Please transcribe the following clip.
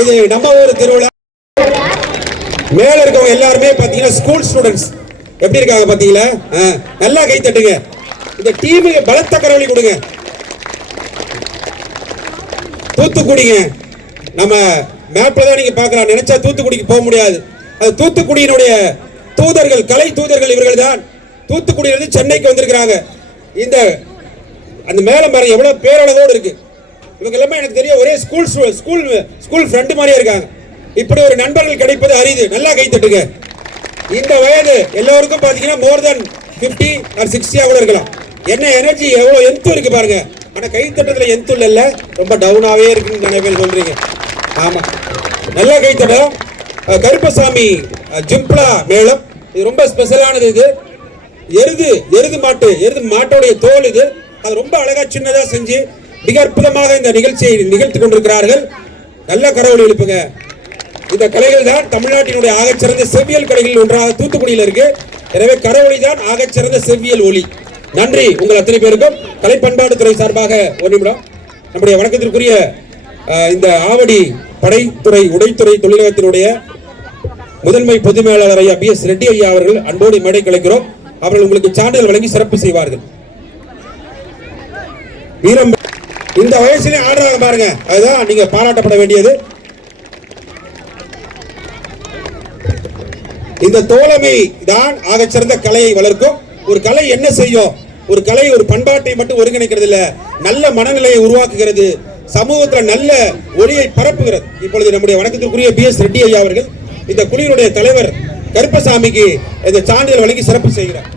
இது நம்ம ஊர் திருவிழா. மேல இருக்கவங்க எல்லாருமே பாத்தீங்கன்னா ஸ்கூல் ஸ்டூடெண்ட்ஸ் எப்படி இருக்காங்க பாத்தீங்களா? நல்லா கை தட்டுங்க. இந்த டீமுக்கு பலத்த கரவொலி கொடுங்க. தூத்துக்குடிங்க நம்ம மேப்ல தான் நீங்க பார்க்கலாம். நினைச்சா தூத்துக்குடிக்கு போக முடியாது. அது தூத்துக்குடியினுடைய தூதர்கள், கலை தூதர்கள் இவர்கள் தான். தூத்துக்குடியிலிருந்து சென்னைக்கு வந்திருக்கிறாங்க. இந்த அந்த மேல பாருங்க எவ்வளவு பேரளவோடு இருக்கு. இவங்க எல்லாமே எனக்கு தெரியும் ஒரே ஸ்கூல் ஃப்ரெண்ட் மாதிரியே இருக்காங்க. இப்படி ஒரு நண்பர்கள் கிடைப்பது அரிது. நல்லா கை தட்டுங்க. இந்த வயது எல்லோருக்கும் பாத்தீங்கன்னா மோர் தென் 50 or 60 கூட இருக்கலாம். என்ன எனர்ஜி, எவ்வளவு எந்து இருக்கு பாருங்க. ஆனா கை தட்டத்துல எந்து இல்ல, ரொம்ப டவுனாவே இருக்குன்னு நிறைய பேர் சொல்றீங்க. ஆமா, நல்லா கை தட்டம். கருப்பசாமி ஜிம்ப்ளா மேளம், இது ரொம்ப ஸ்பெஷலானது. இது எருது மாட்டோடைய தோல். இது அது ரொம்ப அழகா சின்னதா செஞ்சு மிக அற்புதமாக இந்த நிகழ்ச்சியை நிகழ்த்தி கொண்டிருக்கிறார்கள். நல்ல கரவொலி எழுப்புங்க. இந்த கலைகள் தான் தமிழ்நாட்டினுடைய ஆகச்சிறந்த செவ்வியல் கலைகள் ஒன்றாக தூத்துக்குடியில் இருக்கு. எனவே கரவொலி தான் ஆகச்சிறந்த செவ்வியல் ஒலி. நன்றி உங்கள் அத்தனை பேருக்கும். கலை பண்பாட்டுத்துறை சார்பாக ஒரு நிமிடம் நம்முடைய வணக்கத்திற்குரிய இந்த ஆவடி படைத்துறை உடைத்துறை தொழிலகத்தினுடைய முதன்மை பொது மேலாளர் ஐயா BS ரெட்டி ஐயா அவர்கள் அன்போடு மேடை கலைக்கிறோம். அவர்கள் உங்களுக்கு சான்றிதழ் வழங்கி சிறப்பு செய்வார்கள். வீரம் இந்த வயசுல ஆடுறாங்க பாருங்க, அதுதான் நீங்க பாராட்டப்பட வேண்டியது. இந்த தோழமை தான் ஆகச்சிறந்த கலையை வளர்க்கும். ஒரு கலை என்ன செய்யும்? ஒரு கலை ஒரு பண்பாட்டை மட்டும் ஒருங்கிணைக்கிறது இல்ல, நல்ல மனநிலையை உருவாக்குகிறது, சமூகத்தில் நல்ல ஒளியை பரப்புகிறது. இப்பொழுது நம்முடைய வணக்கத்திற்குரிய BS ரெட்டி ஐயா அவர்கள் இந்த குழுவினுடைய தலைவர் கருப்பசாமிக்கு இந்த சான்றிதழ் வழங்கி சிறப்பு செய்கிறார்.